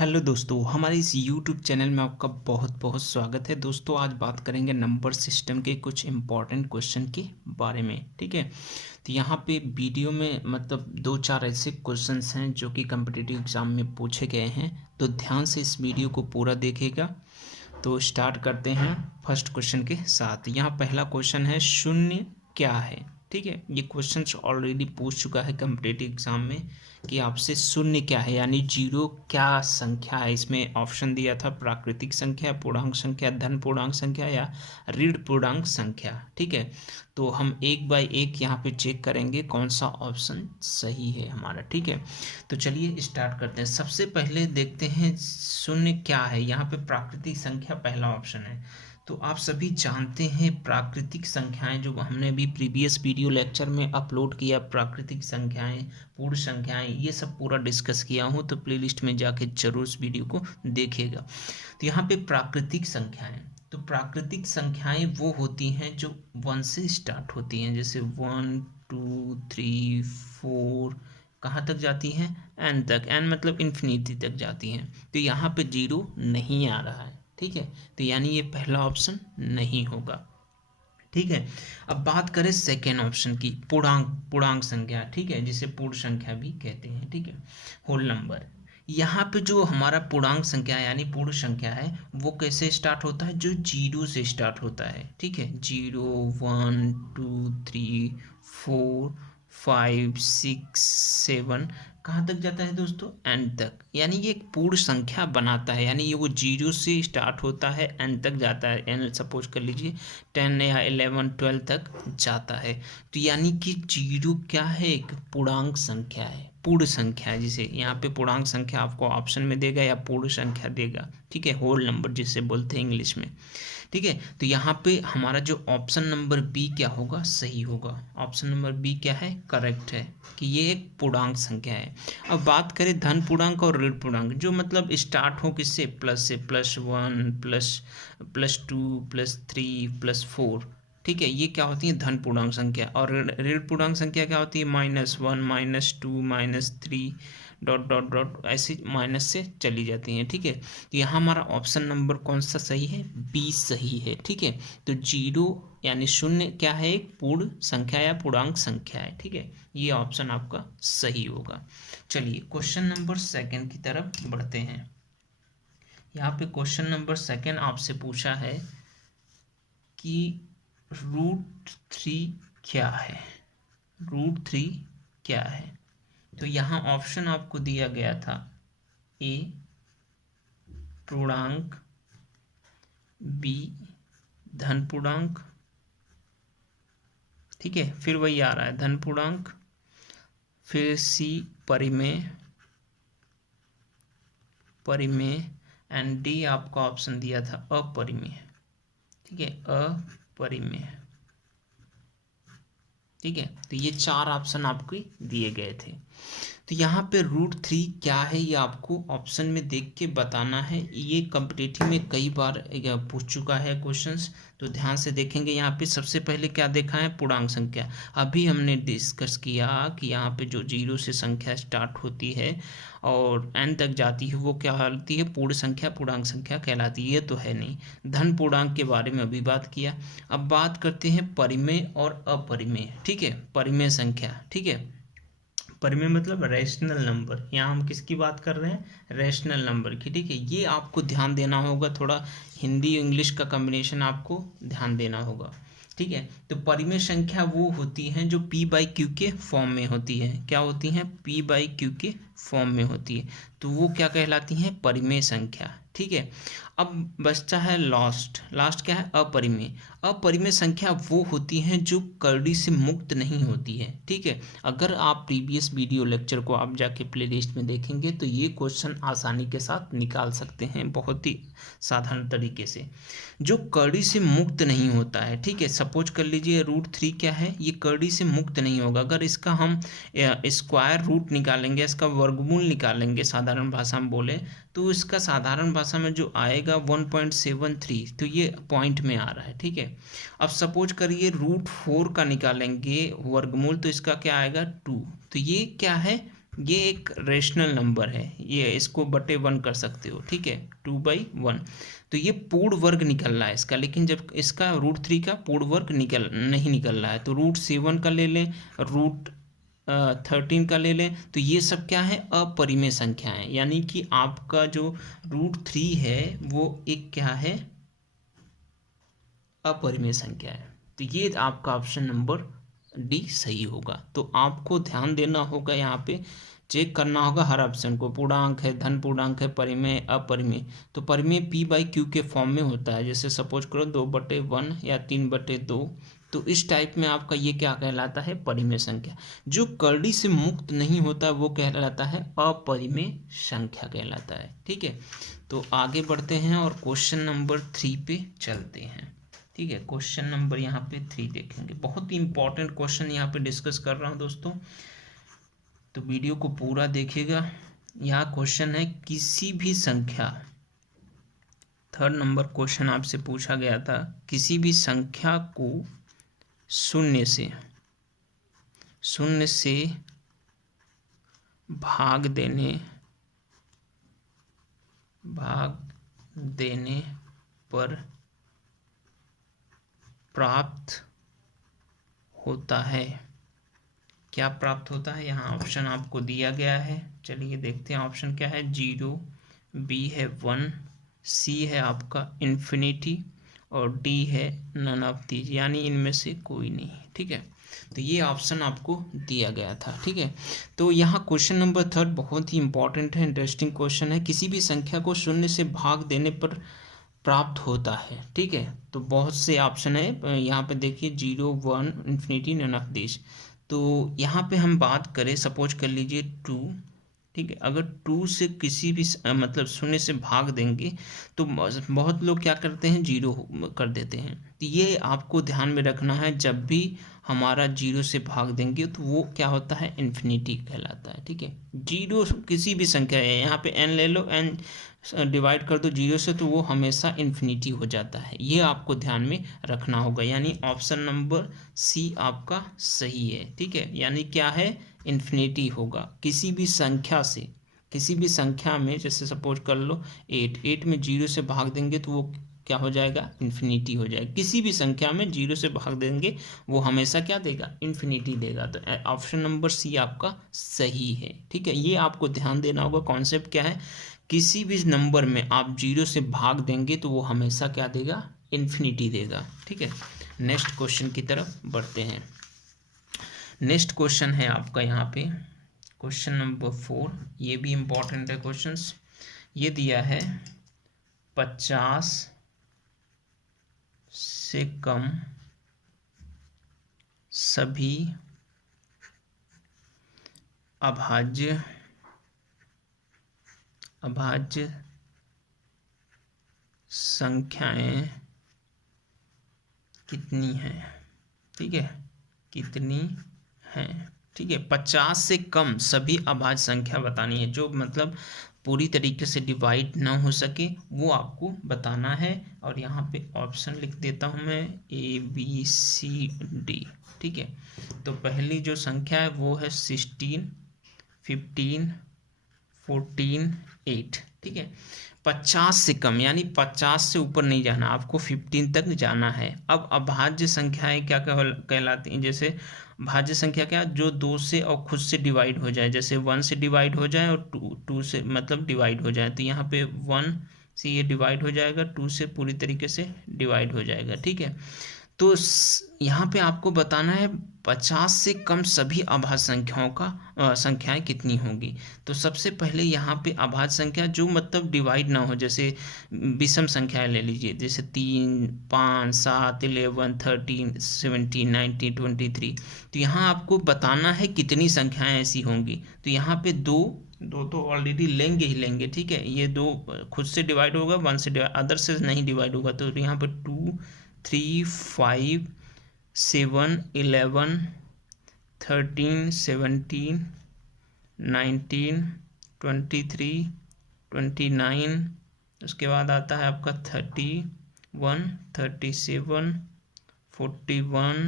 Hello दोस्तों, हमारे इस यूट्यूब चैनल में आपका बहुत बहुत स्वागत है। दोस्तों आज बात करेंगे नंबर सिस्टम के कुछ इम्पॉर्टेंट क्वेश्चन के बारे में। ठीक है, तो यहाँ पे वीडियो में मतलब दो चार ऐसे क्वेश्चंस हैं जो कि कम्पिटिटिव एग्ज़ाम में पूछे गए हैं, तो ध्यान से इस वीडियो को पूरा देखिएगा। तो स्टार्ट करते हैं फर्स्ट क्वेश्चन के साथ। यहाँ पहला क्वेश्चन है, शून्य क्या है। ठीक है, ये क्वेश्चन ऑलरेडी पूछ चुका है कम्पिटिटिव एग्जाम में कि आपसे शून्य क्या है, यानी जीरो क्या संख्या है। इसमें ऑप्शन दिया था प्राकृतिक संख्या, पूर्णांक संख्या, धन पूर्णांक संख्या या ऋण पूर्णांक संख्या। ठीक है, तो हम एक बाय एक यहाँ पे चेक करेंगे कौन सा ऑप्शन सही है हमारा। ठीक है, तो चलिए स्टार्ट करते हैं। सबसे पहले देखते हैं शून्य क्या है। यहाँ पे प्राकृतिक संख्या पहला ऑप्शन है। तो आप सभी जानते हैं प्राकृतिक संख्याएं, जो हमने भी प्रीवियस वीडियो लेक्चर में अपलोड किया, प्राकृतिक संख्याएं, पूर्ण संख्याएं, ये सब पूरा डिस्कस किया हूँ, तो प्लेलिस्ट में जाके जरूर उस वीडियो को देखिएगा। तो यहाँ पे प्राकृतिक संख्याएं, तो प्राकृतिक संख्याएं वो होती हैं जो 1 से स्टार्ट होती हैं, जैसे 1 2 3 4 कहाँ तक जाती हैं, n तक। n मतलब इन्फिनिटी तक जाती हैं। तो यहाँ पे जीरो नहीं आ रहा है। ठीक है, तो यानी ये पहला ऑप्शन नहीं होगा। ठीक है, अब बात करें सेकेंड ऑप्शन की, पूर्णांक संख्या। ठीक है, जिसे पूर्ण संख्या भी कहते हैं। ठीक है, होल नंबर। यहाँ पे जो हमारा पूर्णांक संख्या यानी पूर्ण संख्या है, वो कैसे स्टार्ट होता है, जो जीरो से स्टार्ट होता है। ठीक है, 0 1 2 3 4 5 6 7 कहाँ तक जाता है दोस्तों, एन तक। यानी ये एक पूर्ण संख्या बनाता है, यानी ये वो जीरो से स्टार्ट होता है, एन तक जाता है। एन सपोज कर लीजिए 10 या 11 12 तक जाता है। तो यानी कि जीरो क्या है, एक पूर्णांक संख्या है, पूर्ण संख्या है, जिसे यहाँ पे पूर्णांक संख्या आपको ऑप्शन में देगा या पूर्ण संख्या देगा। ठीक है, होल नंबर जिसे बोलते हैं इंग्लिश में। ठीक है, तो यहाँ पे हमारा जो ऑप्शन नंबर बी क्या होगा, सही होगा। ऑप्शन नंबर बी क्या है, करेक्ट है, कि ये एक पूर्णांक संख्या है। अब बात करें धन पूर्णांक और ऋण पूर्णांक, जो मतलब स्टार्ट हो किससे, प्लस से, +1 +2 +3 +4। ठीक है, ये क्या होती है, धन पूर्णांक संख्या। और ऋण पूर्णांक संख्या क्या होती है, -1 -2 -3 डॉट डॉट डॉट ऐसे माइनस से चली जाती हैं। ठीक है, तो यहाँ हमारा ऑप्शन नंबर कौन सा सही है, बी सही है। ठीक है, तो जीरो यानी शून्य क्या है, एक पूर्ण संख्या या पूर्णांक संख्या है। ठीक है, ये ऑप्शन आपका सही होगा। चलिए क्वेश्चन नंबर सेकंड की तरफ बढ़ते हैं। यहाँ पे क्वेश्चन नंबर सेकंड आपसे पूछा है कि √3 क्या है, √3 क्या है। तो यहाँ ऑप्शन आपको दिया गया था, ए पूर्णांक, बी धन पूर्णांक। ठीक है, फिर वही आ रहा है धन पूर्णांक, फिर सी परिमेय, एंड डी आपका ऑप्शन दिया था अपरिमेय। ठीक है, अपरिमेय। ठीक है, तो ये चार ऑप्शन आपको दिए गए थे। तो यहाँ पे √3 क्या है, ये आपको ऑप्शन में देख के बताना है। ये कॉम्पिटिटिव में कई बार पूछ चुका है क्वेश्चंस, तो ध्यान से देखेंगे। यहाँ पे सबसे पहले क्या देखा है, पूर्णांक संख्या। अभी हमने डिस्कस किया कि यहाँ पे जो जीरो से संख्या स्टार्ट होती है और एन तक जाती है, वो क्या कहलाती है, पूर्ण संख्या, पूर्णांक संख्या कहलाती है। ये तो है नहीं। धन पूर्णांक के बारे में अभी बात किया। अब बात करते हैं परिमेय और अपरिमेय। ठीक है, परिमेय संख्या। ठीक है, परिमेय मतलब रैशनल नंबर। यहाँ हम किसकी बात कर रहे हैं, रैशनल नंबर की। ठीक है, ये आपको ध्यान देना होगा, थोड़ा हिंदी इंग्लिश का कॉम्बिनेशन आपको ध्यान देना होगा। ठीक है, तो परिमेय संख्या वो होती हैं जो p/q के फॉर्म में होती है। क्या होती हैं, p/q के फॉर्म में होती है, तो वो क्या कहलाती हैं, परिमेय संख्या। ठीक है, अब बचता है लास्ट क्या है, अपरिमेय। अपरिमेय संख्या वो होती हैं जो करड़ी से मुक्त नहीं होती है। ठीक है, अगर आप प्रीवियस वीडियो लेक्चर को आप जाके प्लेलिस्ट में देखेंगे तो ये क्वेश्चन आसानी के साथ निकाल सकते हैं, बहुत ही साधारण तरीके से, जो करड़ी से मुक्त नहीं होता है। ठीक है, सपोज कर लीजिए √3 क्या है, ये करड़ी से मुक्त नहीं होगा। अगर इसका हम स्क्वायर रूट निकालेंगे, इसका वर्गमूल निकालेंगे, साधारण भाषा में बोले तो इसका साधारण भाषा में जो आएगा 1.73, तो ये पॉइंट में आ रहा है। ठीक है, अब सपोज करिए √4 का निकालेंगे वर्गमूल, तो इसका क्या आएगा 2, तो ये क्या है, ये एक रेशनल नंबर है, ये इसको बटे 1 कर सकते हो, ठीक है, 2/1। तो ये पूर्ण वर्ग निकल रहा है इसका, लेकिन जब इसका √3 का पूर्ण वर्ग नहीं निकल रहा है, तो √7 का ले लें, √13 का ले लें, तो ये सब क्या है, अपरिमेय संख्या है। यानी कि आपका जो √3 है वो एक क्या है, अपरिमेय संख्या है। तो ये आपका ऑप्शन नंबर डी सही होगा। तो आपको ध्यान देना होगा, यहाँ पे चेक करना होगा हर ऑप्शन को, पूर्णांक है, धन पूर्णांक है, परिमेय, अपरिमेय। तो परिमेय p/q के फॉर्म में होता है, जैसे सपोज करो 2/1 या 3/2। तो इस टाइप में आपका ये क्या कहलाता है, परिमेय संख्या। जो करड़ी से मुक्त नहीं होता वो कहलाता है अपरिमेय संख्या कहलाता है, ठीक है। तो आगे बढ़ते हैं और क्वेश्चन नंबर 3 पे चलते हैं, ठीक है। क्वेश्चन नंबर यहाँ पे 3 देखेंगे, बहुत ही इंपॉर्टेंट क्वेश्चन यहाँ पे डिस्कस कर रहा हूँ दोस्तों, तो वीडियो को पूरा देखिएगा। यहाँ क्वेश्चन है, किसी भी संख्या, 3rd नंबर क्वेश्चन आपसे पूछा गया था, किसी भी संख्या को शून्य से भाग देने पर प्राप्त होता है। क्या प्राप्त होता है, यहाँ ऑप्शन आपको दिया गया है, चलिए देखते हैं ऑप्शन क्या है। 0, बी है 1, सी है आपका इन्फिनिटी, और डी है नन ऑफ दीज, यानी इनमें से कोई नहीं, ठीक है। तो ये ऑप्शन आपको दिया गया था, ठीक है। तो यहाँ क्वेश्चन नंबर 3 बहुत ही इंपॉर्टेंट है, इंटरेस्टिंग क्वेश्चन है। किसी भी संख्या को शून्य से भाग देने पर प्राप्त होता है, ठीक है। तो बहुत से ऑप्शन है यहाँ पे देखिए, 0, 1, इन्फिनिटी, नन ऑफ दिस। तो यहाँ पे हम बात करें, सपोज कर लीजिए 2, ठीक है। अगर 2 से किसी भी मतलब शून्य से भाग देंगे तो बहुत लोग क्या करते हैं, 0 कर देते हैं। तो ये आपको ध्यान में रखना है, जब भी हमारा 0 से भाग देंगे तो वो क्या होता है, इन्फिनिटी कहलाता है, ठीक है। 0 किसी भी संख्या है, यहाँ पे n ले लो, n डिवाइड कर दो 0 से, तो वो हमेशा इन्फिनिटी हो जाता है, ये आपको ध्यान में रखना होगा। यानी ऑप्शन नंबर सी आपका सही है, ठीक है। यानी क्या है, इन्फिनिटी होगा किसी भी संख्या से, किसी भी संख्या में, जैसे सपोज कर लो 8 में 0 से भाग देंगे तो वो क्या हो जाएगा, इन्फिनिटी हो जाएगा। किसी भी संख्या में 0 से भाग देंगे वो हमेशा क्या देगा, इन्फिनिटी देगा। तो ऑप्शन नंबर सी आपका सही है, ठीक है। ये आपको ध्यान देना होगा, कॉन्सेप्ट क्या है, किसी भी नंबर में आप 0 से भाग देंगे तो वो हमेशा क्या देगा, इन्फिनिटी देगा, ठीक है। नेक्स्ट क्वेश्चन की तरफ बढ़ते हैं। नेक्स्ट क्वेश्चन है आपका यहाँ पे क्वेश्चन नंबर 4, ये भी इम्पॉर्टेंट है क्वेश्चंस। ये दिया है 50 से कम सभी अभाज्य संख्याएं कितनी हैं, ठीक है, कितनी हैं, ठीक है। 50 से कम सभी अभाज्य संख्या बतानी है, जो मतलब पूरी तरीके से डिवाइड ना हो सके वो आपको बताना है। और यहाँ पे ऑप्शन लिख देता हूँ मैं, ABCD, ठीक है। तो पहली जो संख्या है वो है 16, 15, 14, 8, ठीक है। 50 से कम यानी 50 से ऊपर नहीं जाना, आपको 15 तक जाना है। अब अभाज्य संख्याएं क्या कहलाती हैं, जैसे भाज्य संख्या क्या, जो 2 से और खुद से डिवाइड हो जाए, जैसे 1 से डिवाइड हो जाए और 2 से मतलब डिवाइड हो जाए। तो यहाँ पे 1 से ये डिवाइड हो जाएगा, 2 से पूरी तरीके से डिवाइड हो जाएगा, ठीक है। तो यहाँ पे आपको बताना है 50 से कम सभी अभाज्य संख्याओं का संख्याएं कितनी होंगी। तो सबसे पहले यहाँ पे अभाज्य संख्या जो मतलब डिवाइड ना हो, जैसे विषम संख्याएं ले लीजिए, जैसे 3, 5, 7, 11, 13, 17, 19, 23। तो यहाँ आपको बताना है कितनी संख्याएं ऐसी होंगी। तो यहाँ पे दो तो ऑलरेडी लेंगे ही लेंगे, ठीक है। ये 2 खुद से डिवाइड होगा, 1 से डिवाइड, अदर से नहीं डिवाइड होगा। तो यहाँ पर 2, 3, 5, 7, 11, 13, 17, 19, 23, 29, उसके बाद आता है आपका 31, 37, 41,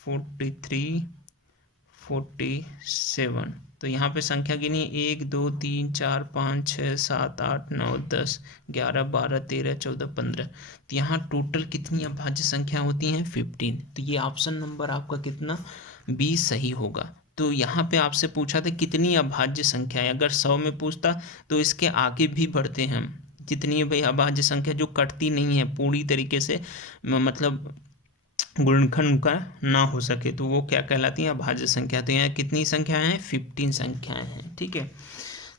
43, 47, तो यहाँ पे संख्या गिनी 1 2 3 4 5 6 7 8 9 10 11 12 13 14 15। तो यहाँ टोटल कितनी अभाज्य संख्या होती हैं 15। तो ये ऑप्शन नंबर आपका कितना 20 सही होगा। तो यहाँ पे आपसे पूछा था कितनी अभाज्य संख्या है, अगर 100 में पूछता तो इसके आगे भी बढ़ते हैं हम। जितनी भाई अभाज्य संख्या जो कटती नहीं है पूरी तरीके से, मतलब गुणनखंड का ना हो सके, तो वो क्या कहलाती है अभाज्य संख्या। तो यहाँ कितनी संख्याएं हैं 15 संख्याएं हैं। ठीक है,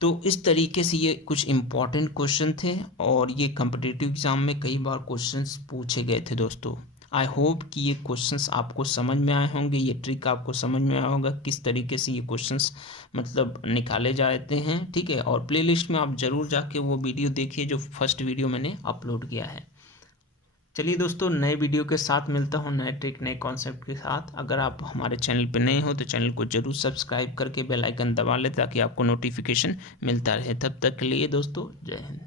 तो इस तरीके से ये कुछ इम्पॉर्टेंट क्वेश्चन थे और ये कॉम्पिटिटिव एग्जाम में कई बार क्वेश्चंस पूछे गए थे दोस्तों। आई होप कि ये क्वेश्चंस आपको समझ में आए होंगे, ये ट्रिक आपको समझ में आया होगा किस तरीके से ये क्वेश्चंस मतलब निकाले जाते हैं। ठीक है, और प्लेलिस्ट में आप ज़रूर जाके वो वीडियो देखिए जो फर्स्ट वीडियो मैंने अपलोड किया है। चलिए दोस्तों, नए वीडियो के साथ मिलता हूँ, नए ट्रिक नए कॉन्सेप्ट के साथ। अगर आप हमारे चैनल पर नए हो तो चैनल को जरूर सब्सक्राइब करके बेल आइकन दबा लें ताकि आपको नोटिफिकेशन मिलता रहे। तब तक के लिए दोस्तों, जय हिंद।